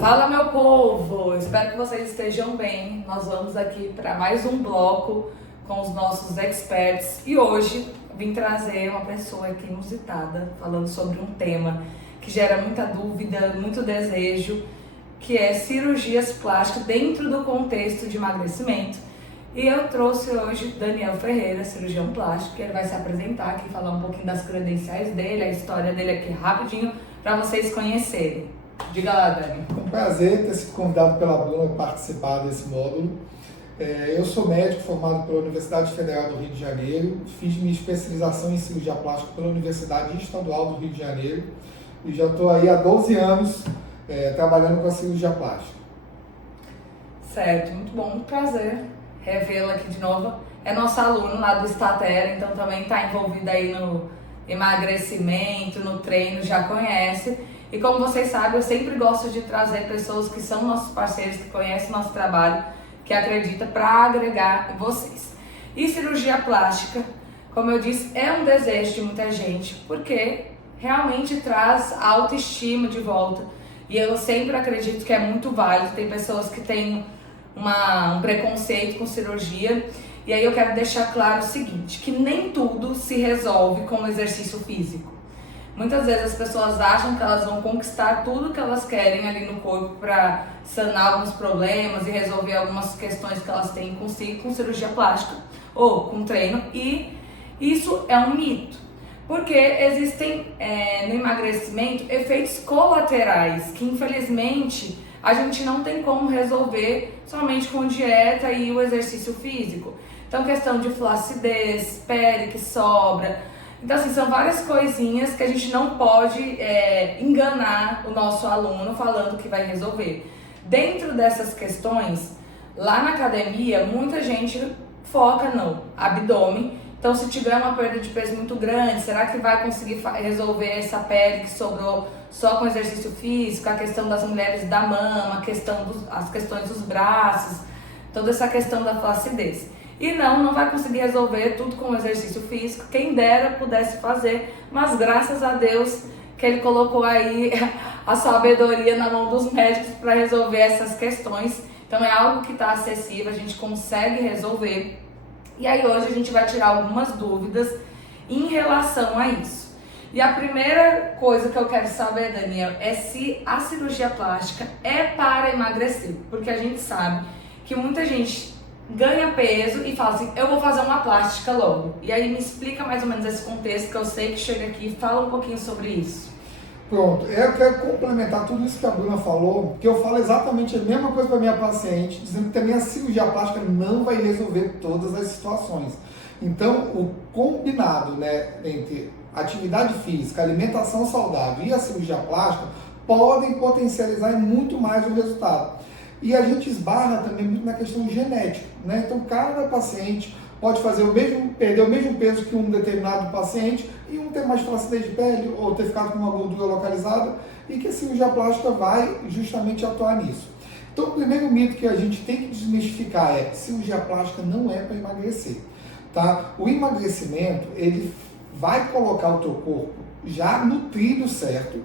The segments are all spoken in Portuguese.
Fala, meu povo! Espero que vocês estejam bem. Nós vamos aqui para mais um bloco com os nossos experts e hoje vim trazer uma pessoa aqui inusitada falando sobre um tema que gera muita dúvida, muito desejo, que é cirurgias plásticas dentro do contexto de emagrecimento. E eu trouxe hoje Daniel Ferreira, cirurgião plástico, que ele vai se apresentar aqui, falar um pouquinho das credenciais dele, a história dele aqui rapidinho, para vocês conhecerem. Diga lá, Dani. É um prazer ter sido convidado pela Bruna para participar desse módulo. Eu sou médico formado pela Universidade Federal do Rio de Janeiro, fiz minha especialização em cirurgia plástica pela Universidade Estadual do Rio de Janeiro e já estou aí há 12 anos trabalhando com a cirurgia plástica. Certo, muito bom, muito prazer revê-la aqui de novo. É nosso aluno lá do Statera, então também está envolvido aí no emagrecimento, no treino, já conhece. E como vocês sabem, eu sempre gosto de trazer pessoas que são nossos parceiros, que conhecem nosso trabalho, que acreditam para agregar em vocês. E cirurgia plástica, como eu disse, é um desejo de muita gente, porque realmente traz a autoestima de volta. E eu sempre acredito que é muito válido. Tem pessoas que têm um preconceito com cirurgia. E aí eu quero deixar claro o seguinte, que nem tudo se resolve com exercício físico. Muitas vezes as pessoas acham que elas vão conquistar tudo que elas querem ali no corpo para sanar alguns problemas e resolver algumas questões que elas têm consigo com cirurgia plástica ou com treino, e isso é um mito, porque existem no emagrecimento efeitos colaterais que infelizmente a gente não tem como resolver somente com dieta e o exercício físico. Então questão de flacidez, pele que sobra. Então, assim, são várias coisinhas que a gente não pode enganar o nosso aluno falando que vai resolver. Dentro dessas questões, lá na academia, muita gente foca no abdômen. Então, se tiver uma perda de peso muito grande, será que vai conseguir resolver essa pele que sobrou só com exercício físico? A questão das mulheres da mama, as questões dos braços, toda essa questão da flacidez. E não vai conseguir resolver tudo com o exercício físico, quem dera pudesse fazer, mas graças a Deus que ele colocou aí a sabedoria na mão dos médicos para resolver essas questões. Então é algo que está acessível, a gente consegue resolver. E aí hoje a gente vai tirar algumas dúvidas em relação a isso. E a primeira coisa que eu quero saber, Daniel, é se a cirurgia plástica é para emagrecer, porque a gente sabe que muita gente ganha peso e fala assim, eu vou fazer uma plástica logo. E aí me explica mais ou menos esse contexto, que eu sei que chega aqui, fala um pouquinho sobre isso. Pronto, eu quero complementar tudo isso que a Bruna falou, que eu falo exatamente a mesma coisa para minha paciente, dizendo que também a cirurgia plástica não vai resolver todas as situações. Então, o combinado, entre atividade física, alimentação saudável e a cirurgia plástica podem potencializar muito mais o resultado. E a gente esbarra também muito na questão genética, Então, cada paciente pode perder o mesmo peso que um determinado paciente e um ter mais flacidez de pele ou ter ficado com uma gordura localizada, e que a cirurgia plástica vai justamente atuar nisso. Então, o primeiro mito que a gente tem que desmistificar é que cirurgia plástica não é para emagrecer, tá? O emagrecimento, ele vai colocar o teu corpo já no trilho certo,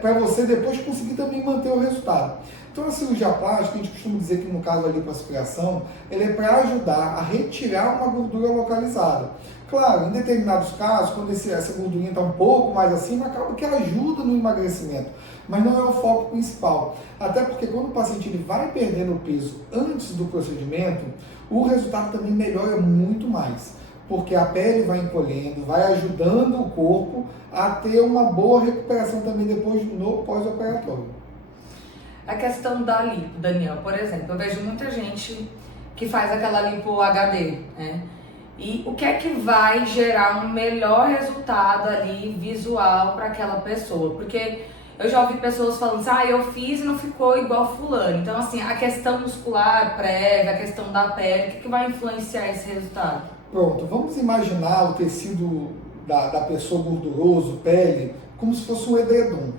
para você depois conseguir também manter o resultado. Então, a cirurgia plástica, a gente costuma dizer que no caso da lipoaspiração, ele é para ajudar a retirar uma gordura localizada. Claro, em determinados casos, quando essa gordurinha está um pouco mais acima, acaba que ajuda no emagrecimento, mas não é o foco principal. Até porque quando o paciente ele vai perdendo peso antes do procedimento, o resultado também melhora muito mais, porque a pele vai encolhendo, vai ajudando o corpo a ter uma boa recuperação também depois no pós-operatório. A questão da lipo, Daniel, por exemplo, eu vejo muita gente que faz aquela lipo HD, E o que é que vai gerar um melhor resultado ali visual para aquela pessoa? Porque eu já ouvi pessoas falando assim, eu fiz e não ficou igual fulano. Então, assim, a questão muscular prévia, a questão da pele, o que vai influenciar esse resultado? Pronto, vamos imaginar o tecido da pessoa gorduroso, pele, como se fosse um edredom.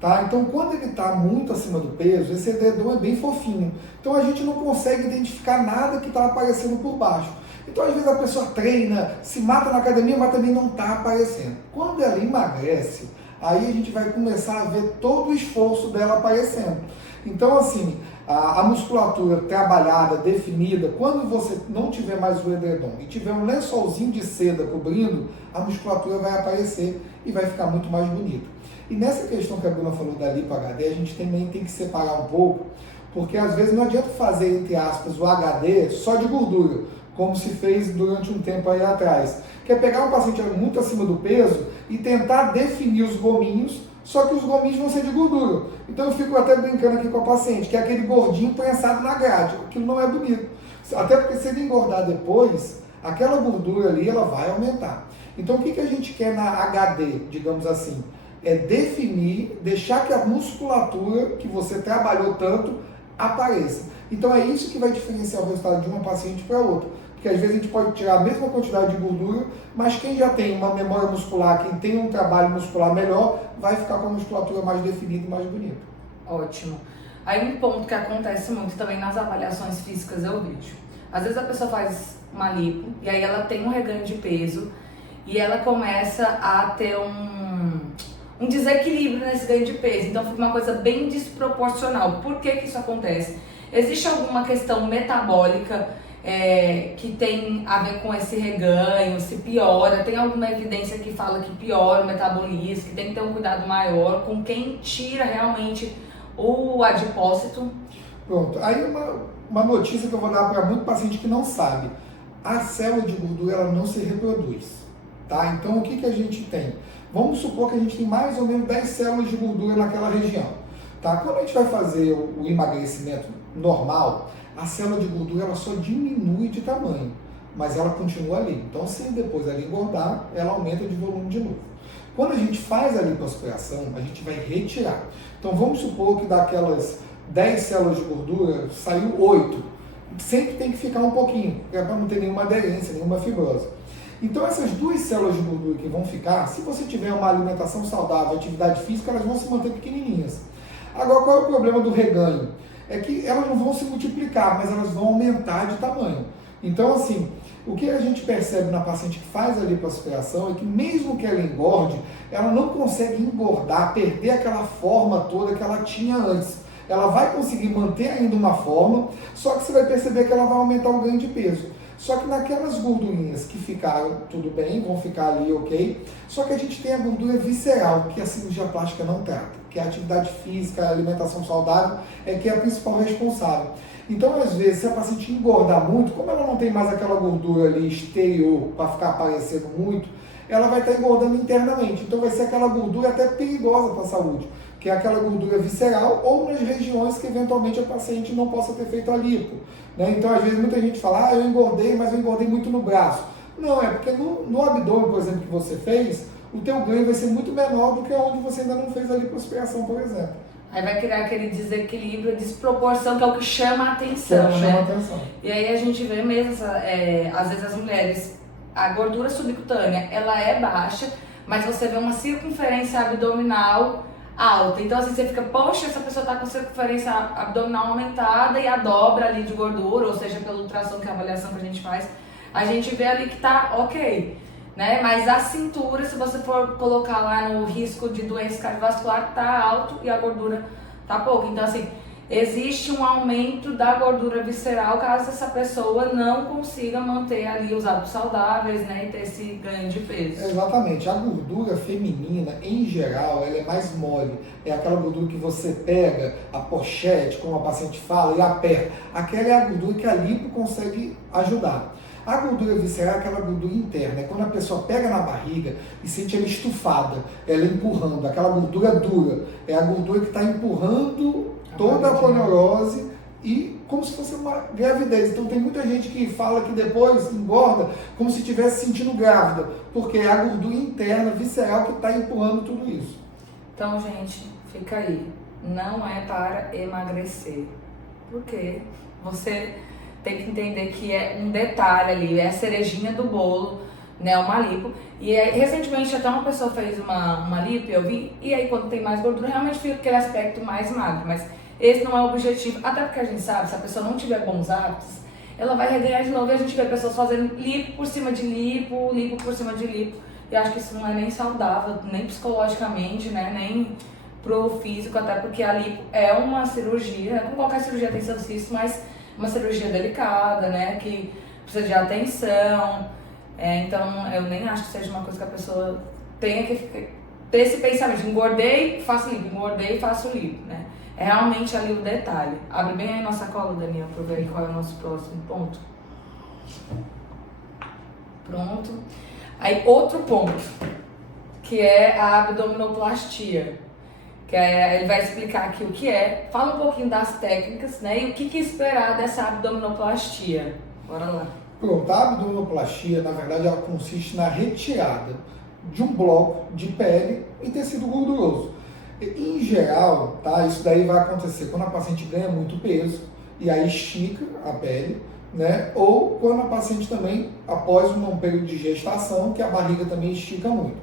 Tá? Então, quando ele está muito acima do peso, esse edredom é bem fofinho. Então, a gente não consegue identificar nada que está aparecendo por baixo. Então, às vezes, a pessoa treina, se mata na academia, mas também não está aparecendo. Quando ela emagrece, aí a gente vai começar a ver todo o esforço dela aparecendo. Então, assim, a musculatura trabalhada, definida, quando você não tiver mais o edredom e tiver um lençolzinho de seda cobrindo, a musculatura vai aparecer e vai ficar muito mais bonito. E nessa questão que a Bruna falou da lipo HD, a gente também tem que separar um pouco, porque às vezes não adianta fazer, entre aspas, o HD só de gordura, como se fez durante um tempo aí atrás. Que é pegar um paciente muito acima do peso e tentar definir os gominhos, só que os gominhos vão ser de gordura. Então eu fico até brincando aqui com a paciente, que é aquele gordinho prensado na grade. Aquilo não é bonito. Até porque se ele engordar depois, aquela gordura ali ela vai aumentar. Então o que a gente quer na HD, digamos assim? É definir, deixar que a musculatura que você trabalhou tanto apareça. Então é isso que vai diferenciar o resultado de uma paciente para outra. Porque às vezes a gente pode tirar a mesma quantidade de gordura, mas quem já tem uma memória muscular, quem tem um trabalho muscular melhor, vai ficar com a musculatura mais definida e mais bonita. Ótimo. Aí um ponto que acontece muito também nas avaliações físicas eu vejo. Às vezes a pessoa faz uma lipo e aí ela tem um reganho de peso e ela começa a ter um desequilíbrio nesse ganho de peso. Então fica uma coisa bem desproporcional. Por que isso acontece? Existe alguma questão metabólica que tem a ver com esse reganho, se piora? Tem alguma evidência que fala que piora o metabolismo, que tem que ter um cuidado maior com quem tira realmente o adipócito? Pronto, aí uma notícia que eu vou dar para muito paciente que não sabe. A célula de gordura ela não se reproduz, tá? Então o que a gente tem? Vamos supor que a gente tem mais ou menos 10 células de gordura naquela região, tá? Quando a gente vai fazer o emagrecimento normal, a célula de gordura ela só diminui de tamanho, mas ela continua ali. Então, se depois ela engordar, ela aumenta de volume de novo. Quando a gente faz a lipoaspiração, a gente vai retirar. Então, vamos supor que daquelas 10 células de gordura, saiu 8. Sempre tem que ficar um pouquinho, para não ter nenhuma aderência, nenhuma fibrose. Então, essas 2 células de gordura que vão ficar, se você tiver uma alimentação saudável, atividade física, elas vão se manter pequenininhas. Agora, qual é o problema do reganho? É que elas não vão se multiplicar, mas elas vão aumentar de tamanho. Então, assim, o que a gente percebe na paciente que faz a lipoaspiração é que mesmo que ela engorde, ela não consegue engordar, perder aquela forma toda que ela tinha antes. Ela vai conseguir manter ainda uma forma, só que você vai perceber que ela vai aumentar o ganho de peso. Só que naquelas gordurinhas que ficaram tudo bem, vão ficar ali ok, só que a gente tem a gordura visceral, que a cirurgia plástica não trata, que é a atividade física, a alimentação saudável, que é a principal responsável. Então, às vezes, se a paciente engordar muito, como ela não tem mais aquela gordura ali exterior para ficar aparecendo muito, ela vai estar engordando internamente. Então, vai ser aquela gordura até perigosa para a saúde, que é aquela gordura visceral ou nas regiões que eventualmente a paciente não possa ter feito a lipo. Né? Então, às vezes, muita gente fala, eu engordei, mas eu engordei muito no braço. Não, é porque no abdômen, por exemplo, que você fez, o teu ganho vai ser muito menor do que onde você ainda não fez a lipoaspiração, por exemplo. Aí vai criar aquele desequilíbrio, desproporção, que é o que chama a atenção, né? Chama a atenção. E aí a gente vê mesmo, às vezes as mulheres, a gordura subcutânea, ela é baixa, mas você vê uma circunferência abdominal alta. Então assim, você fica, poxa, essa pessoa tá com circunferência abdominal aumentada e a dobra ali de gordura, ou seja, pela ultrassom, que é a avaliação que a gente faz, a gente vê ali que tá ok. Né? Mas a cintura, se você for colocar lá no risco de doença cardiovascular, tá alto e a gordura tá pouco. Então, assim, existe um aumento da gordura visceral caso essa pessoa não consiga manter ali os hábitos saudáveis, né? E ter esse ganho de peso. Exatamente. A gordura feminina, em geral, ela é mais mole. É aquela gordura que você pega a pochete, como a paciente fala, e aperta. Aquela é a gordura que a lipo consegue ajudar. A gordura visceral é aquela gordura interna, é quando a pessoa pega na barriga e sente ela estufada, ela empurrando, aquela gordura dura, é a gordura que está empurrando toda a polineurose e como se fosse uma gravidez. Então tem muita gente que fala que depois engorda como se estivesse sentindo grávida, porque é a gordura interna, visceral, que está empurrando tudo isso. Então, gente, fica aí, não é para emagrecer, porque você tem que entender que é um detalhe ali, é a cerejinha do bolo, né, uma lipo. E aí, recentemente até uma pessoa fez uma lipo, eu vi, e aí quando tem mais gordura, realmente fica aquele aspecto mais magro, mas esse não é o objetivo, até porque a gente sabe, se a pessoa não tiver bons hábitos, ela vai reganhar de novo, e a gente vê pessoas fazendo lipo por cima de lipo, lipo por cima de lipo, e acho que isso não é nem saudável, nem psicologicamente, né, nem pro físico, até porque a lipo é uma cirurgia, como qualquer cirurgia tem seus riscos, mas uma cirurgia delicada, né, que precisa de atenção, então eu nem acho que seja uma coisa que a pessoa tenha que ter esse pensamento, engordei, faço lipo, né. É realmente ali o detalhe. Abre bem aí nossa cola, Daniel, para ver qual é o nosso próximo ponto. Pronto. Aí outro ponto, que é a abdominoplastia. Ele vai explicar aqui o que é, fala um pouquinho das técnicas, né? E o que esperar dessa abdominoplastia. Bora lá. Pronto, a abdominoplastia, na verdade, ela consiste na retirada de um bloco de pele e tecido gorduroso. Em geral, tá, isso daí vai acontecer quando a paciente ganha muito peso e aí estica a pele, né? Ou quando a paciente também, após um período de gestação, que a barriga também estica muito.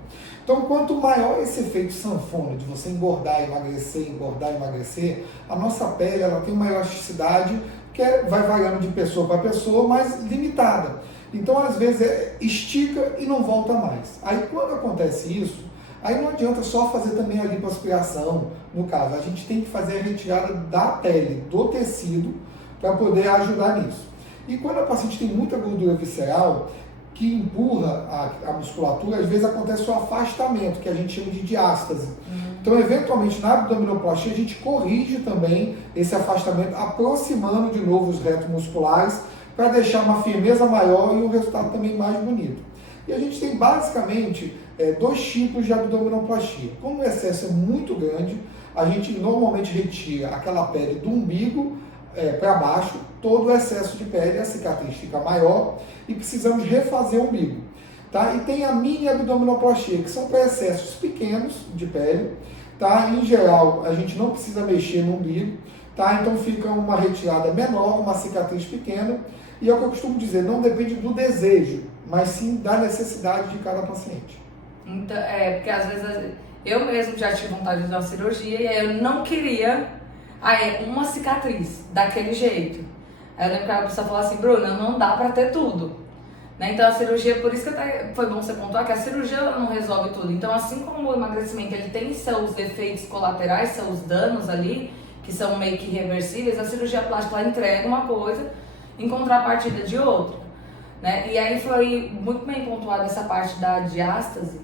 Então, quanto maior esse efeito sanfona de você engordar, emagrecer, a nossa pele ela tem uma elasticidade que vai variando de pessoa para pessoa, mas limitada. Então, às vezes, estica e não volta mais. Aí, quando acontece isso, aí não adianta só fazer também a lipoaspiração, no caso. A gente tem que fazer a retirada da pele, do tecido, para poder ajudar nisso. E quando a paciente tem muita gordura visceral, que empurra a musculatura, às vezes acontece o afastamento, que a gente chama de diástase. Então, eventualmente, na abdominoplastia, a gente corrige também esse afastamento, aproximando de novo os retos musculares, para deixar uma firmeza maior e um resultado também mais bonito. E a gente tem basicamente dois tipos de abdominoplastia. Como o excesso é muito grande, a gente normalmente retira aquela pele do umbigo para baixo, todo o excesso de pele, a cicatriz fica maior e precisamos refazer o umbigo. Tá? E tem a mini abdominoplastia, que são para excessos pequenos de pele. Tá? Em geral, a gente não precisa mexer no umbigo, tá? Então fica uma retirada menor, uma cicatriz pequena. E é o que eu costumo dizer, não depende do desejo, mas sim da necessidade de cada paciente. Então, porque às vezes eu mesmo já tive vontade de fazer uma cirurgia e aí eu não queria uma cicatriz daquele jeito. Aí eu lembro que a pessoa falou assim, Bruna, não dá pra ter tudo. Né? Então a cirurgia, por isso que até foi bom você pontuar que a cirurgia ela não resolve tudo. Então assim como o emagrecimento ele tem seus efeitos colaterais, seus danos ali, que são meio que irreversíveis, a cirurgia plástica ela entrega uma coisa em contrapartida de outra. Né? E aí foi muito bem pontuada essa parte da diástase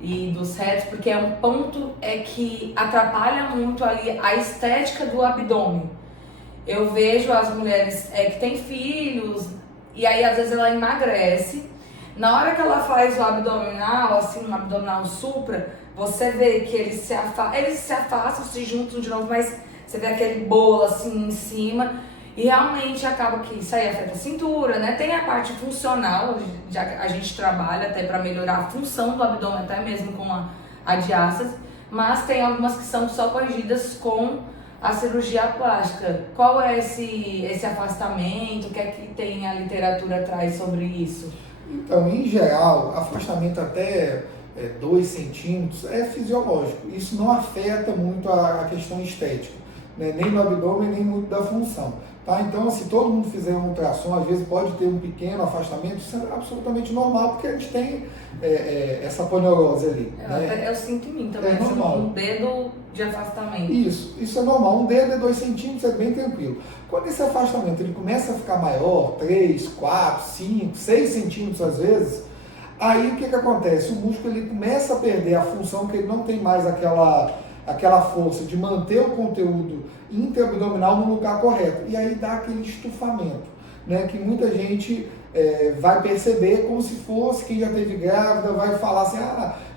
e dos retos, porque é um ponto que atrapalha muito ali a estética do abdômen. Eu vejo as mulheres que têm filhos, e aí às vezes ela emagrece. Na hora que ela faz o abdominal, assim, um abdominal supra, você vê que eles se afastam, se juntam de novo, mas você vê aquele bolo assim em cima, e realmente acaba que isso aí afeta a cintura, né? Tem a parte funcional, já que a gente trabalha até para melhorar a função do abdômen, até mesmo com a diástase, mas tem algumas que são só corrigidas com a cirurgia plástica. Qual é esse afastamento? O que é que tem a literatura atrás sobre isso? Então, em geral, afastamento até 2 centímetros é fisiológico. Isso não afeta muito a questão estética, né? Nem do abdômen, nem muito da função. Tá? Então, se todo mundo fizer um ultrassom, às vezes pode ter um pequeno afastamento, isso é absolutamente normal, porque a gente tem essa poneurose ali. Né? Eu sinto em mim também, um dedo de afastamento. Isso é normal. Um dedo é 2 centímetros, é bem tranquilo. Quando esse afastamento ele começa a ficar maior, 3, 4, 5, 6 centímetros às vezes, aí o que acontece? O músculo ele começa a perder a função, que ele não tem mais aquela força de manter o conteúdo intraabdominal no lugar correto. E aí dá aquele estufamento, né? Que muita gente vai perceber como se fosse quem já teve grávida, vai falar assim,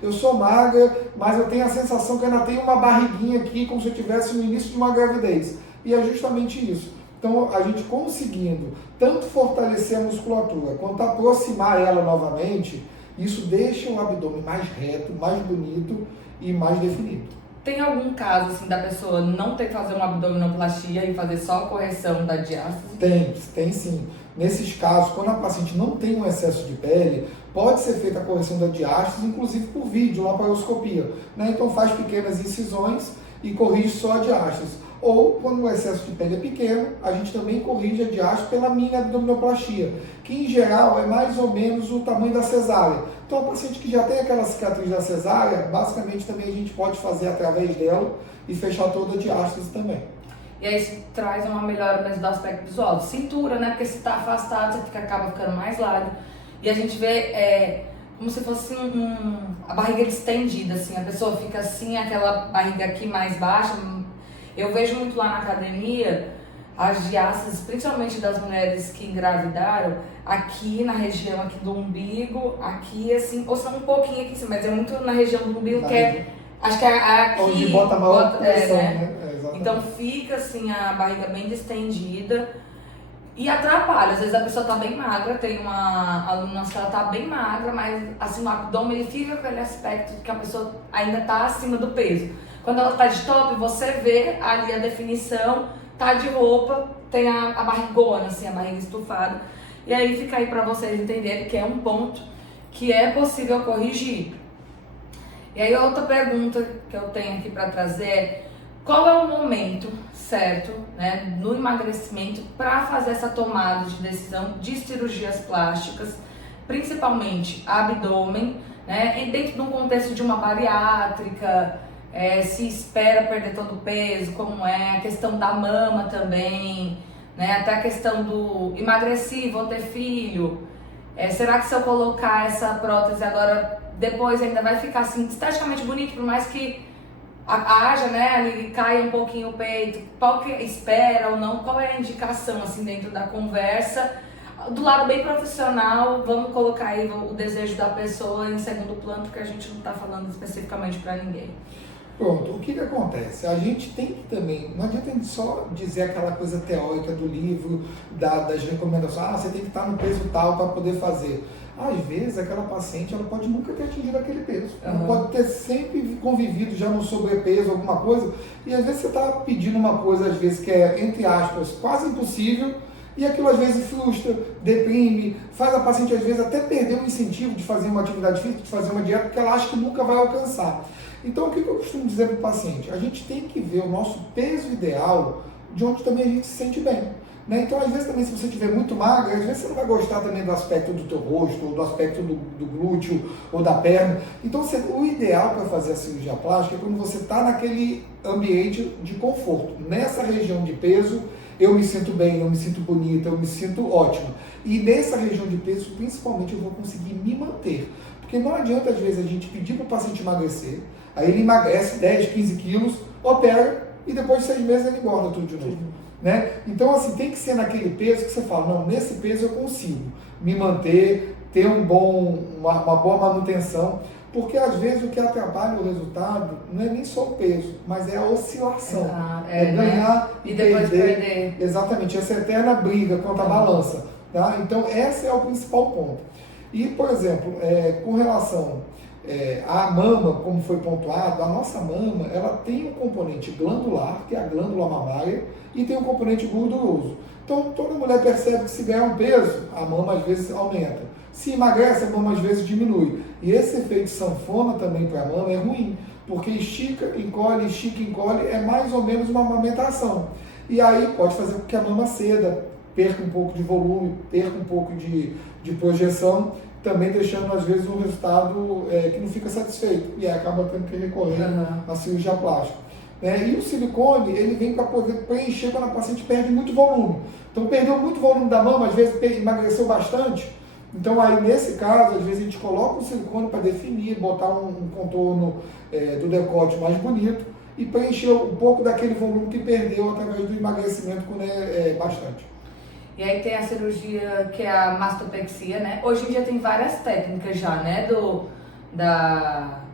eu sou magra, mas eu tenho a sensação que ainda tenho uma barriguinha aqui, como se eu estivesse no início de uma gravidez. E é justamente isso. Então, a gente conseguindo tanto fortalecer a musculatura, quanto aproximar ela novamente, isso deixa o abdômen mais reto, mais bonito e mais definido. Tem algum caso assim da pessoa não ter que fazer uma abdominoplastia e fazer só a correção da diástase? Tem sim. Nesses casos, quando a paciente não tem um excesso de pele, pode ser feita a correção da diástase, inclusive por vídeo, laparoscopia. Né? Então faz pequenas incisões e corrige só a diástase. Ou, quando o excesso de pele é pequeno, a gente também corrige a diástase pela mini abdominoplastia, que em geral é mais ou menos o tamanho da cesárea. Então, a paciente que já tem aquela cicatriz da cesárea, basicamente também a gente pode fazer através dela e fechar toda a diástase também. E aí isso traz uma melhora mesmo do aspecto visual. Cintura, né? Porque se tá afastado, você acaba ficando mais largo. E a gente vê como se fosse a barriga distendida, assim. A pessoa fica assim, aquela barriga aqui mais baixa. Eu vejo muito lá na academia as diástases, principalmente das mulheres que engravidaram, aqui na região aqui do umbigo, aqui assim, ou só um pouquinho aqui em cima, mas é muito na região do umbigo, que é, acho que é aqui... Onde bota a maior pressão, né? Então fica assim a barriga bem distendida e atrapalha. Às vezes a pessoa tá bem magra, tem uma aluna que ela tá bem magra, mas assim o abdômen ele fica com aquele aspecto que a pessoa ainda tá acima do peso. Quando ela tá de top, você vê ali a definição, tá de roupa, tem a barrigona, assim, a barriga estufada. E aí fica aí pra vocês entenderem que é um ponto que é possível corrigir. E aí outra pergunta que eu tenho aqui pra trazer é: qual é o momento certo, né, no emagrecimento para fazer essa tomada de decisão de cirurgias plásticas, principalmente abdômen, né, e dentro de um contexto de uma bariátrica, se espera perder todo o peso, como é a questão da mama também, né, até a questão do emagreci, vou ter filho, será que se eu colocar essa prótese agora, depois ainda vai ficar assim esteticamente bonito, por mais que haja, né, ali caia um pouquinho o peito, qual que espera ou não, qual é a indicação assim dentro da conversa, do lado bem profissional, vamos colocar aí o desejo da pessoa em segundo plano, porque a gente não está falando especificamente para ninguém. Pronto, o que acontece? A gente tem que também, não adianta a gente só dizer aquela coisa teórica do livro, das recomendações, você tem que estar no peso tal para poder fazer. Às vezes aquela paciente ela pode nunca ter atingido aquele peso, ela pode ter sempre convivido já no sobrepeso, alguma coisa, e às vezes você está pedindo uma coisa, às vezes que é, entre aspas, quase impossível, e aquilo às vezes frustra, deprime, faz a paciente às vezes até perder o incentivo de fazer uma atividade física, de fazer uma dieta, porque ela acha que nunca vai alcançar. Então o que eu costumo dizer para o paciente? A gente tem que ver o nosso peso ideal de onde também a gente se sente bem. Né? Então, às vezes também, se você estiver muito magra, às vezes você não vai gostar também do aspecto do teu rosto, ou do aspecto do glúteo, ou da perna. Então, o ideal para fazer a cirurgia plástica é quando você está naquele ambiente de conforto. Nessa região de peso, eu me sinto bem, eu me sinto bonita, eu me sinto ótima. E nessa região de peso, principalmente, eu vou conseguir me manter. Porque não adianta, às vezes, a gente pedir para o paciente emagrecer, aí ele emagrece 10, 15 quilos, opera, e depois de 6 meses ele engorda tudo de novo. Né? Então, assim, tem que ser naquele peso que você fala, não, nesse peso eu consigo me manter, ter uma boa manutenção, porque às vezes o que atrapalha o resultado não é nem só o peso, mas é a oscilação. Ganhar e depois perder. Exatamente, essa eterna briga contra a balança. Tá? Então, esse é o principal ponto. E, por exemplo, com relação a mama, como foi pontuado, a nossa mama, ela tem um componente glandular, que é a glândula mamária, e tem um componente gorduroso. Então, toda mulher percebe que se ganhar um peso, a mama às vezes aumenta. Se emagrece, a mama às vezes diminui. E esse efeito sanfona também para a mama é ruim, porque estica, encolhe, é mais ou menos uma amamentação. E aí pode fazer com que a mama ceda, perca um pouco de volume, perca um pouco de projeção, também deixando às vezes um resultado que não fica satisfeito, e aí acaba tendo que recorrer à cirurgia plástica. E o silicone, ele vem para poder preencher quando a paciente perde muito volume. Então perdeu muito volume da mama, às vezes emagreceu bastante. Então aí nesse caso, às vezes a gente coloca o silicone para definir, botar um contorno do decote mais bonito e preencher um pouco daquele volume que perdeu através do emagrecimento quando é bastante. E aí tem a cirurgia que é a mastopexia, né? Hoje em dia tem várias técnicas já, né?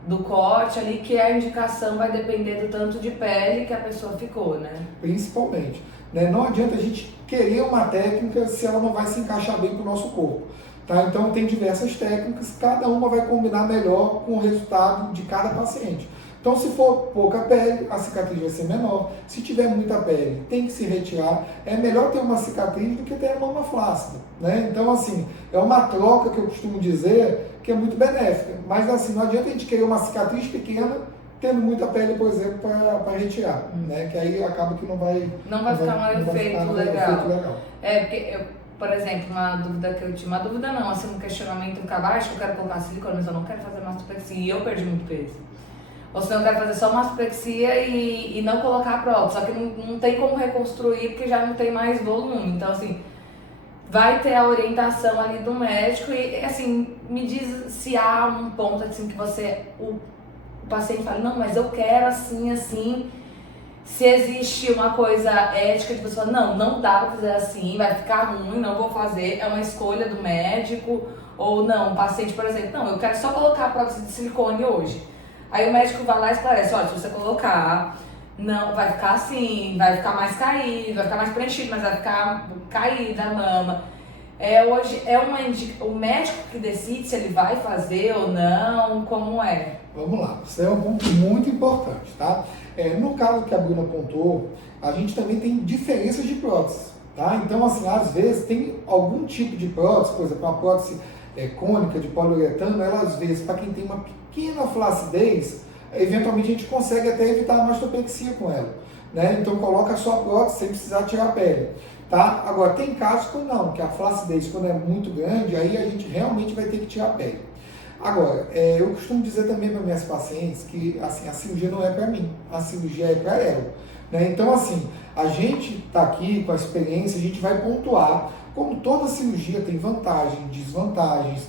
Do corte ali, que a indicação vai depender do tanto de pele que a pessoa ficou, né? Principalmente. Né? Não adianta a gente querer uma técnica se ela não vai se encaixar bem com o nosso corpo. Tá? Então tem diversas técnicas, cada uma vai combinar melhor com o resultado de cada paciente. Então, se for pouca pele, a cicatriz vai ser menor. Se tiver muita pele, tem que se retirar. É melhor ter uma cicatriz do que ter a mama flácida. Né? Então, assim, é uma troca que eu costumo dizer que é muito benéfica. Mas, assim, não adianta a gente querer uma cicatriz pequena tendo muita pele, por exemplo, para retirar. Né? Que aí acaba que não vai ficar um efeito legal. Porque por exemplo, uma dúvida que eu tinha, uma dúvida não, assim, um questionamento, um cabaixo, eu quero colocar silicone, mas eu não quero fazer mastopexia e eu perdi muito peso. Ou se eu quero fazer só mastopexia e não colocar a prótese, só que não tem como reconstruir porque já não tem mais volume. Então, assim, vai ter a orientação ali do médico e, assim, me diz se há um ponto, assim, que o paciente fala, não, mas eu quero assim, assim. Se existe uma coisa ética de você falar, não dá pra fazer assim, vai ficar ruim, não vou fazer, é uma escolha do médico, ou não, o paciente, por exemplo, não, eu quero só colocar a prótese de silicone hoje. Aí o médico vai lá e esclarece, olha, se você colocar, não, vai ficar assim, vai ficar mais caído, vai ficar mais preenchido, mas vai ficar caída a mama. Hoje o médico que decide se ele vai fazer ou não, como é? Vamos lá, isso é um ponto muito importante, tá? No caso que a Bruna apontou, a gente também tem diferenças de próteses, tá? Então, assim, às vezes tem algum tipo de prótese, por exemplo, uma prótese cônica de poliuretano, ela às vezes, para quem tem uma pequena flacidez, eventualmente a gente consegue até evitar a mastopexia com ela, né? Então coloca só a prótese sem precisar tirar a pele, tá? Agora, tem casos que não, que a flacidez quando é muito grande, aí a gente realmente vai ter que tirar a pele. Agora, eu costumo dizer também para minhas pacientes que assim, a cirurgia não é para mim, a cirurgia é para ela, né? Então, assim, a gente está aqui com a experiência, a gente vai pontuar, como toda cirurgia tem vantagens, desvantagens,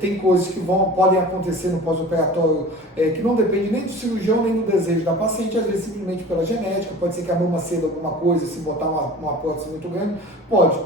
tem coisas que podem acontecer no pós-operatório que não depende nem do cirurgião, nem do desejo da paciente, às vezes simplesmente pela genética, pode ser que a mama ceda alguma coisa, se botar uma prótese muito grande,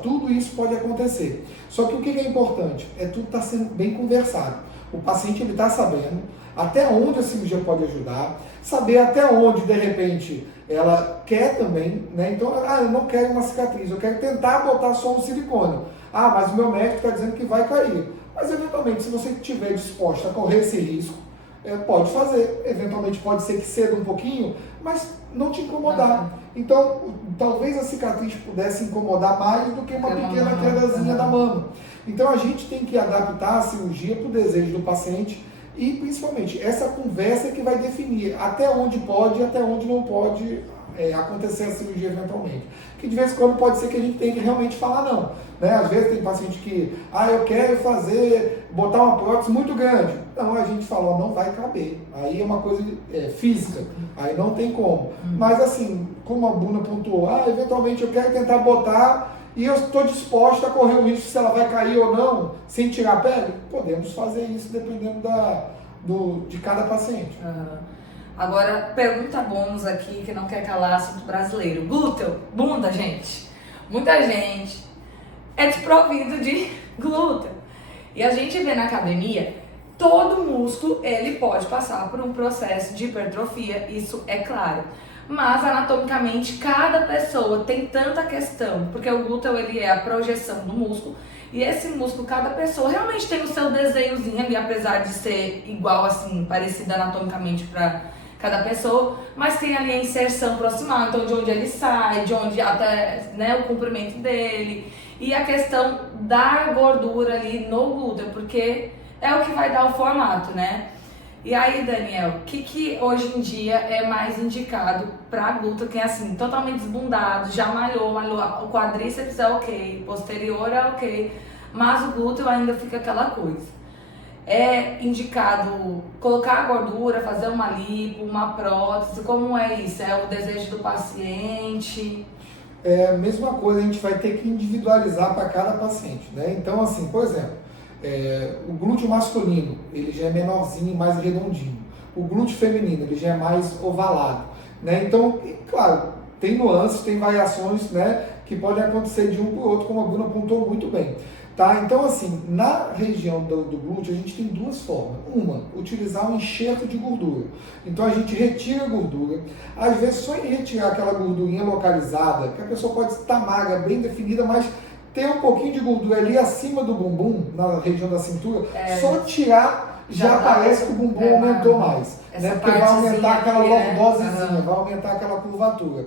tudo isso pode acontecer. Só que o que é importante? Tudo está sendo bem conversado. O paciente está sabendo até onde a cirurgia pode ajudar, saber até onde, de repente, ela quer também, né? Então, eu não quero uma cicatriz, eu quero tentar botar só um silicone. Mas o meu médico está dizendo que vai cair. Mas, eventualmente, se você estiver disposto a correr esse risco, pode fazer. Eventualmente, pode ser que ceda um pouquinho, mas não te incomodar. Então, talvez a cicatriz pudesse incomodar mais do que uma pequena quedazinha da mama. Então, a gente tem que adaptar a cirurgia para o desejo do paciente e, principalmente, essa conversa que vai definir até onde pode e até onde não pode acontecer a cirurgia eventualmente. Que de vez em quando pode ser que a gente tenha que realmente falar não. Né? Às vezes tem paciente que, eu quero botar uma prótese muito grande. Não, a gente fala, não vai caber. Aí é uma coisa física, aí não tem como. Mas assim, como a Bruna pontuou, eventualmente eu quero tentar botar e eu estou disposto a correr o risco se ela vai cair ou não, sem tirar a pele, podemos fazer isso dependendo de cada paciente. Agora, pergunta bônus aqui, que não quer calar, assunto brasileiro. Glúteo, bunda, gente. Muita gente é desprovido de glúteo. E a gente vê na academia, todo músculo, ele pode passar por um processo de hipertrofia, isso é claro. Mas, anatomicamente, cada pessoa tem tanta questão, porque o glúteo, ele é a projeção do músculo, e esse músculo, cada pessoa realmente tem o seu desenhozinho ali, apesar de ser igual, assim, parecido anatomicamente para cada pessoa, mas tem ali a inserção proximal, então de onde ele sai, de onde até, né, o comprimento dele, e a questão da gordura ali no glúteo, porque é o que vai dar o formato, né? E aí, Daniel, o que hoje em dia é mais indicado para glúteo, que é assim, totalmente desbundado, já malhou, o quadríceps é ok, posterior é ok, mas o glúteo ainda fica aquela coisa. É indicado colocar a gordura, fazer uma lipo, uma prótese, como é isso? É o desejo do paciente? É a mesma coisa, a gente vai ter que individualizar para cada paciente, né? Então, assim, por exemplo, o glúteo masculino, ele já é menorzinho e mais redondinho. O glúteo feminino, ele já é mais ovalado, né? Então, claro, tem nuances, tem variações, né, que podem acontecer de um para o outro, como a Bruna apontou muito bem. Tá? Então, assim, na região do glúteo, a gente tem duas formas. Uma, utilizar um enxerto de gordura. Então, a gente retira a gordura. Às vezes, só em retirar aquela gordurinha localizada, que a pessoa pode estar magra, bem definida, mas ter um pouquinho de gordura ali acima do bumbum, na região da cintura, só tirar, já parece que o bumbum aumentou mais. Né? Porque vai aumentar aquela lordosezinha, vai aumentar aquela curvatura.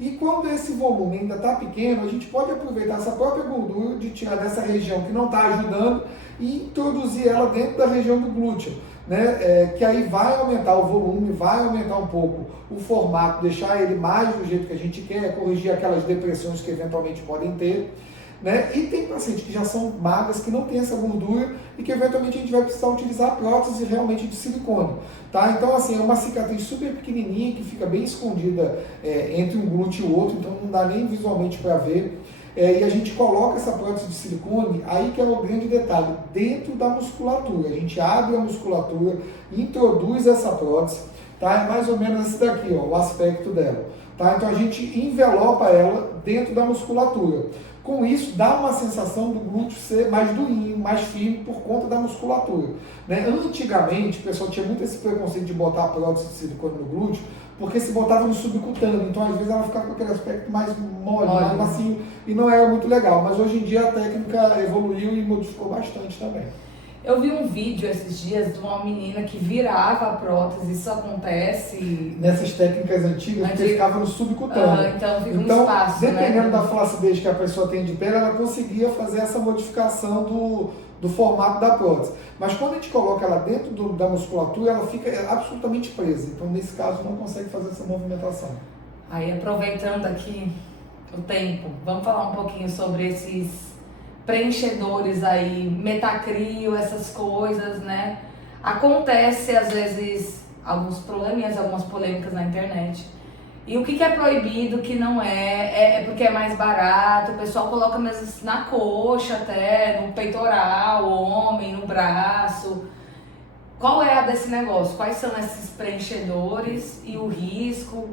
E quando esse volume ainda está pequeno, a gente pode aproveitar essa própria gordura de tirar dessa região que não está ajudando e introduzir ela dentro da região do glúteo, né? Que aí vai aumentar o volume, vai aumentar um pouco o formato, deixar ele mais do jeito que a gente quer, corrigir aquelas depressões que eventualmente podem ter. né? E tem pacientes que já são magras, que não tem essa gordura e que eventualmente a gente vai precisar utilizar a prótese realmente de silicone, tá? Então, assim, é uma cicatriz super pequenininha que fica bem escondida entre um glúteo e o outro, então não dá nem visualmente para ver. E a gente coloca essa prótese de silicone, aí que é o grande detalhe, dentro da musculatura. A gente abre a musculatura, introduz essa prótese, tá? É mais ou menos esse daqui, ó, o aspecto dela. Tá? Então a gente envelopa ela dentro da musculatura. Com isso, dá uma sensação do glúteo ser mais durinho, mais firme por conta da musculatura, né? Antigamente, o pessoal tinha muito esse preconceito de botar a prótese de silicone no glúteo, porque se botava no subcutâneo, então às vezes ela ficava com aquele aspecto mais mole, mais macio, e não era muito legal. Mas hoje em dia a técnica evoluiu e modificou bastante também. Eu vi um vídeo esses dias de uma menina que virava a prótese, isso acontece... Nessas técnicas antigas, porque ficava no subcutâneo. Então fica um espaço, dependendo, né? da flacidez que a pessoa tem de pele, ela conseguia fazer essa modificação do formato da prótese. Mas quando a gente coloca ela dentro da musculatura, ela fica absolutamente presa. Então, nesse caso, não consegue fazer essa movimentação. Aí, aproveitando aqui o tempo, vamos falar um pouquinho sobre esses preenchedores aí, metacrio, essas coisas, né? Acontece, às vezes, alguns probleminhas, algumas polêmicas na internet. E o que é proibido, o que não é porque é mais barato, o pessoal coloca mesmo na coxa até, no peitoral, homem, no braço. Qual é a desse negócio? Quais são esses preenchedores e o risco?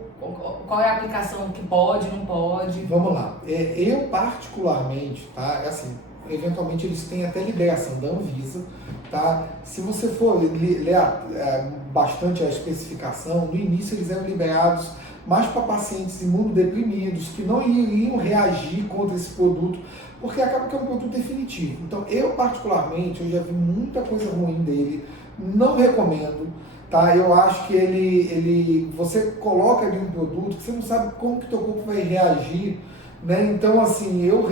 Qual é a aplicação que pode, não pode? Vamos lá. Eu particularmente, tá? Assim, eventualmente eles têm até liberação da Anvisa, tá? Se você for ler bastante a especificação, no início eles eram liberados mais para pacientes imunodeprimidos, que não iriam reagir contra esse produto, porque acaba que é um produto definitivo. Então, eu particularmente, eu já vi muita coisa ruim dele, não recomendo, tá? Eu acho que você coloca ali um produto que você não sabe como que teu corpo vai reagir, né? Então, assim, eu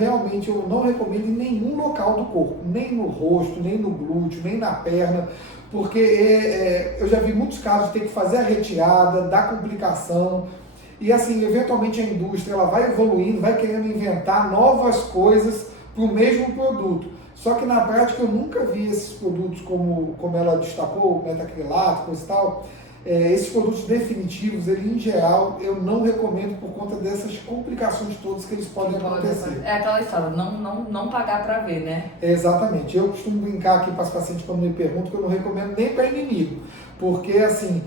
não recomendo em nenhum local do corpo, nem no rosto, nem no glúteo, nem na perna, porque eu já vi muitos casos de ter que fazer a retirada, dar complicação. E assim, eventualmente a indústria ela vai evoluindo, vai querendo inventar novas coisas para o mesmo produto. Só que na prática eu nunca vi esses produtos como ela destacou, metacrilato, coisa e tal. Esses produtos definitivos, em geral, eu não recomendo por conta dessas complicações todas que eles podem acontecer. É aquela história, não pagar para ver, né? Exatamente. Eu costumo brincar aqui para os pacientes quando me perguntam que eu não recomendo nem para inimigo. Porque, assim,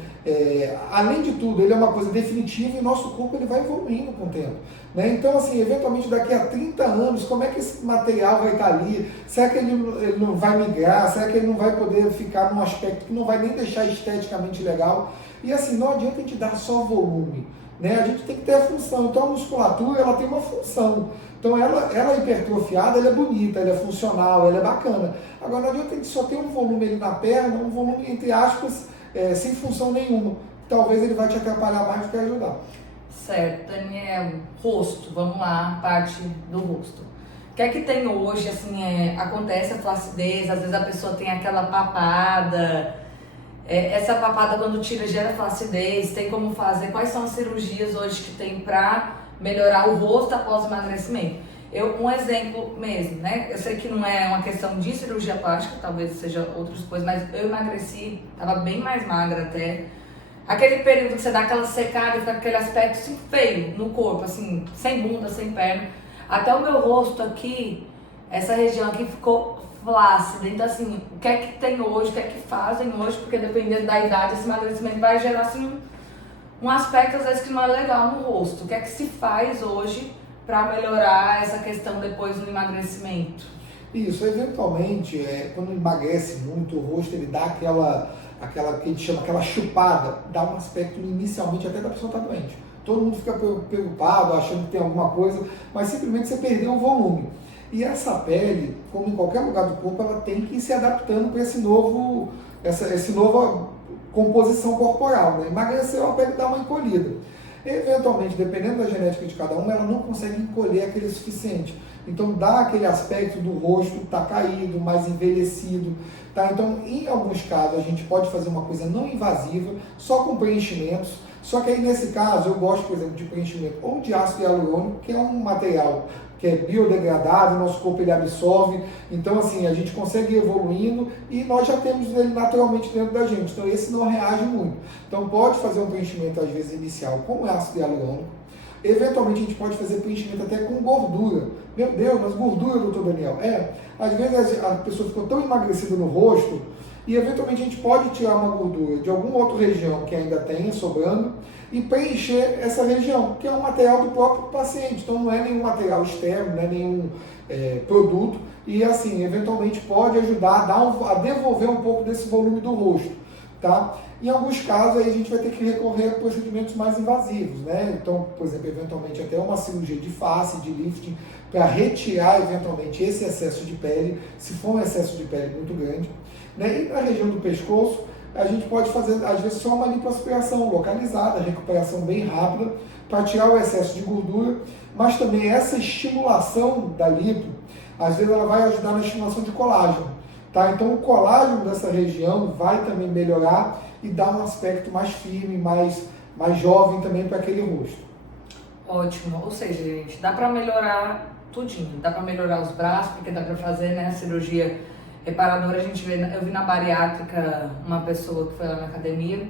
além de tudo, ele é uma coisa definitiva e o nosso corpo ele vai evoluindo com o tempo. Né? Então, assim, eventualmente daqui a 30 anos, como é que esse material vai estar ali? Será que ele não vai migrar? Será que ele não vai poder ficar num aspecto que não vai nem deixar esteticamente legal? E assim, não adianta a gente dar só volume. Né? A gente tem que ter a função. Então, a musculatura ela tem uma função. Então, ela hipertrofiada, ela é bonita, ela é funcional, ela é bacana. Agora, não adianta a gente só ter um volume ali na perna, um volume, entre aspas, sem função nenhuma. Talvez ele vai te atrapalhar mais do que ajudar. Certo, Daniel. Rosto, vamos lá, parte do rosto. O que é que tem hoje, assim, acontece a flacidez, às vezes a pessoa tem aquela papada, essa papada quando tira gera flacidez, tem como fazer, quais são as cirurgias hoje que tem para melhorar o rosto após o emagrecimento? Um exemplo mesmo, né? Eu sei que não é uma questão de cirurgia plástica, talvez seja outras coisas, mas eu emagreci, tava bem mais magra até. Aquele período que você dá aquela secada e fica aquele aspecto assim, feio no corpo, assim, sem bunda, sem perna. Até o meu rosto aqui, essa região aqui ficou flácida. Então, assim, o que é que tem hoje, o que é que fazem hoje, porque dependendo da idade, esse emagrecimento vai gerar, assim, um aspecto, às vezes, que não é legal no rosto. O que é que se faz hoje para melhorar essa questão depois do emagrecimento? Isso, eventualmente, quando emagrece muito, o rosto ele dá aquela que a gente chama aquela chupada, dá um aspecto inicialmente até da pessoa estar doente. Todo mundo fica preocupado, achando que tem alguma coisa, mas simplesmente você perdeu o volume. E essa pele, como em qualquer lugar do corpo, ela tem que ir se adaptando para essa nova composição corporal. Né? Emagreceu, a pele dá uma encolhida. Eventualmente, dependendo da genética de cada um, ela não consegue encolher aquele suficiente. Então dá aquele aspecto do rosto tá caído, mais envelhecido. Tá? Então, em alguns casos, a gente pode fazer uma coisa não invasiva, só com preenchimentos. Só que aí, nesse caso, eu gosto, por exemplo, de preenchimento ou de ácido hialurônico, que é um material que é biodegradável, nosso corpo ele absorve, então assim, a gente consegue ir evoluindo e nós já temos ele naturalmente dentro da gente, então esse não reage muito. Então pode fazer um preenchimento às vezes inicial com ácido hialurônico, eventualmente a gente pode fazer preenchimento até com gordura. Meu Deus, mas gordura, doutor Daniel? Às vezes a pessoa ficou tão emagrecida no rosto e eventualmente a gente pode tirar uma gordura de alguma outra região que ainda tenha sobrando e preencher essa região, que é um material do próprio paciente, então não é nenhum material externo, não é nenhum produto, e assim, eventualmente pode ajudar a devolver um pouco desse volume do rosto, tá? Em alguns casos aí a gente vai ter que recorrer a procedimentos mais invasivos, né? Então, por exemplo, eventualmente até uma cirurgia de face, de lifting, para retirar eventualmente esse excesso de pele, se for um excesso de pele muito grande, né? E na região do pescoço, a gente pode fazer, às vezes, só uma lipoaspiração localizada, recuperação bem rápida, para tirar o excesso de gordura, mas também essa estimulação da lipo, às vezes ela vai ajudar na estimulação de colágeno, tá? Então o colágeno dessa região vai também melhorar e dar um aspecto mais firme, mais jovem também para aquele rosto. Ótimo, ou seja, gente, dá para melhorar tudinho, dá para melhorar os braços, porque dá para fazer, né, a cirurgia reparadora. Eu vi na bariátrica uma pessoa que foi lá na academia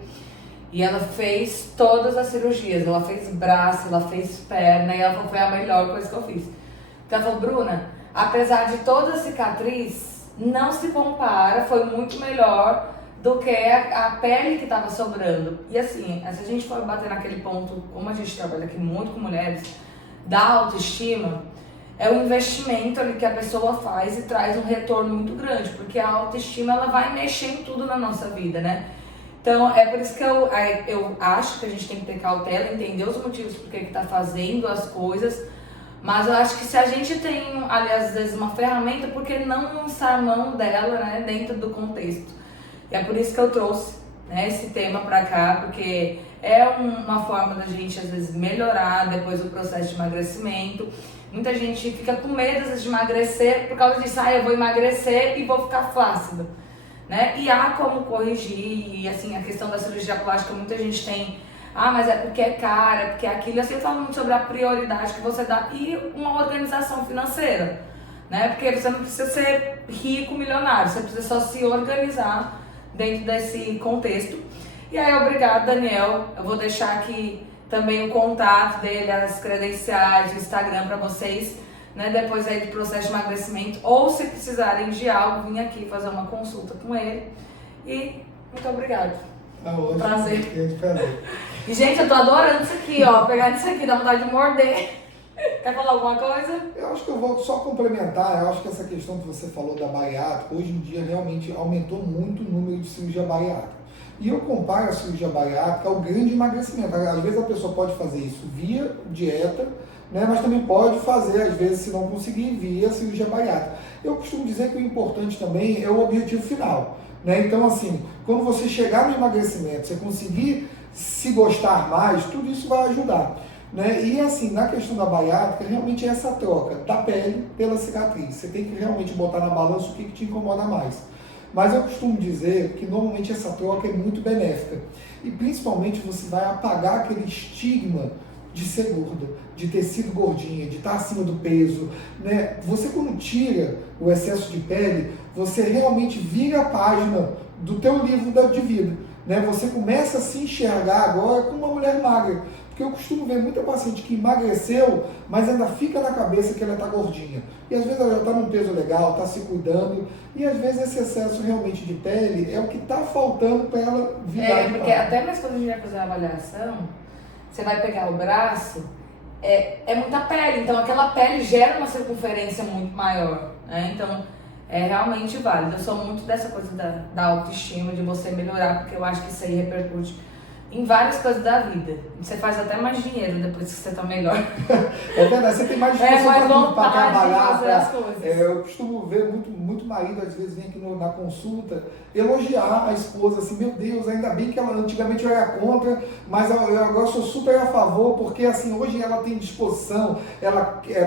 e ela fez todas as cirurgias, ela fez braço, ela fez perna e ela falou que foi a melhor coisa que eu fiz. Então ela falou, Bruna, apesar de toda a cicatriz, não se compara, foi muito melhor do que a pele que estava sobrando. E assim, se a gente for bater naquele ponto, como a gente trabalha aqui muito com mulheres, da autoestima, é um investimento ali que a pessoa faz e traz um retorno muito grande, porque a autoestima ela vai mexer em tudo na nossa vida, né? Então é por isso que eu acho que a gente tem que ter cautela, entender os motivos por que está fazendo as coisas, mas eu acho que se a gente tem, aliás, às vezes uma ferramenta, por que não lançar a mão dela, né, dentro do contexto? E é por isso que eu trouxe, né, esse tema para cá, porque é uma forma da gente, às vezes, melhorar depois do processo de emagrecimento. Muita gente fica com medo, às vezes, de emagrecer por causa disso, eu vou emagrecer e vou ficar flácido, né? E há como corrigir, e assim, a questão da cirurgia plástica, muita gente tem, mas é porque é cara, é porque é aquilo. Eu sempre falo muito sobre a prioridade que você dá e uma organização financeira, né? Porque você não precisa ser rico, milionário, você precisa só se organizar dentro desse contexto. E aí, obrigado, Daniel. Eu vou deixar aqui também o contato dele, as credenciais, o Instagram para vocês, né, depois aí do processo de emagrecimento, ou se precisarem de algo, vim aqui fazer uma consulta com ele. E muito obrigado. Ótimo. Prazer. E, gente, eu tô adorando isso aqui, ó, pegar isso aqui, dá vontade de morder. Quer falar alguma coisa? Eu acho que eu vou só complementar, eu acho que essa questão que você falou da bariátrica, hoje em dia realmente aumentou muito o número de cirurgia bariátrica. E eu comparo a cirurgia bariátrica ao grande emagrecimento. Às vezes a pessoa pode fazer isso via dieta, né, mas também pode fazer, às vezes, se não conseguir, via cirurgia bariátrica. Eu costumo dizer que o importante também é o objetivo final, né? Então, assim, quando você chegar no emagrecimento, você conseguir se gostar mais, tudo isso vai ajudar, né? E assim, na questão da bariátrica, realmente é essa troca da pele pela cicatriz. Você tem que realmente botar na balança o que te incomoda mais. Mas eu costumo dizer que normalmente essa troca é muito benéfica. E principalmente você vai apagar aquele estigma de ser gorda, de ter sido gordinha, de estar acima do peso, né? Você, quando tira o excesso de pele, você realmente vira a página do teu livro de vida, né? Você começa a se enxergar agora como uma mulher magra. Porque eu costumo ver muita paciente que emagreceu, mas ainda fica na cabeça que ela está gordinha. E às vezes ela já está num peso legal, está se cuidando, e às vezes esse excesso realmente de pele é o que está faltando para ela virar. Porque até mesmo quando a gente vai fazer a avaliação, você vai pegar o braço, é muita pele, então aquela pele gera uma circunferência muito maior, né? Então é realmente válido. Eu sou muito dessa coisa da autoestima, de você melhorar, porque eu acho que isso aí repercute em várias coisas da vida. Você faz até mais dinheiro depois que você tá melhor. É verdade, você tem mais disposição para trabalhar. As coisas. Eu costumo ver muito marido, às vezes, vem aqui na consulta, elogiar a esposa, assim, meu Deus, ainda bem que ela antigamente eu era contra, mas eu agora sou super a favor, porque assim, hoje ela tem disposição,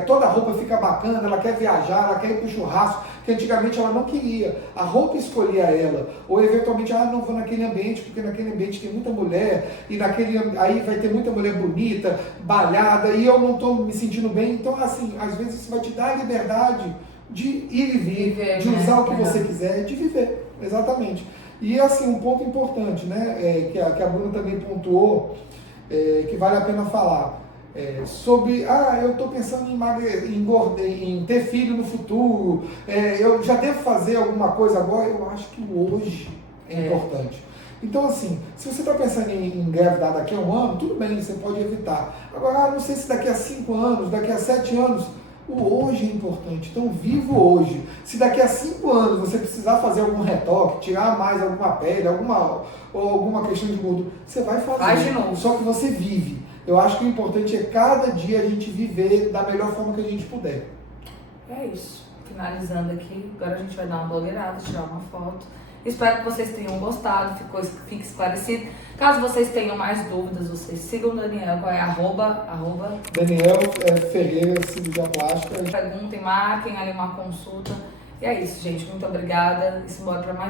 toda a roupa fica bacana, ela quer viajar, ela quer ir pro churrasco, que antigamente ela não queria. A roupa escolhia ela. Ou eventualmente, não vou naquele ambiente, porque naquele ambiente tem muita mulher, e aí vai ter muita mulher bonita, balhada, e eu não estou me sentindo bem. Então, assim, às vezes isso vai te dar a liberdade de ir e vir, de usar o que você quiser, de viver. Exatamente. E assim, um ponto importante, né, que a Bruna também pontuou, que vale a pena falar, sobre, eu estou pensando em ter filho no futuro, eu já devo fazer alguma coisa agora. Eu acho que o hoje é importante. Então, assim, se você está pensando em engravidar daqui a um ano, tudo bem, você pode evitar. Agora, não sei se daqui a 5 anos, daqui a 7 anos, o hoje é importante. Então, viva o hoje. Se daqui a 5 anos você precisar fazer algum retoque, tirar mais alguma pele, alguma questão de gordura, você vai fazer. Faz de novo. Só que você vive. Eu acho que o importante é cada dia a gente viver da melhor forma que a gente puder. É isso. Finalizando aqui, agora a gente vai dar uma blogueirada, tirar uma foto. Espero que vocês tenham gostado, fique esclarecido. Caso vocês tenham mais dúvidas, vocês sigam o Daniel, qual é arroba Daniel Ferreira, cirurgia plástica. Perguntem, marquem ali uma consulta. E é isso, gente. Muito obrigada. E simbora para mais.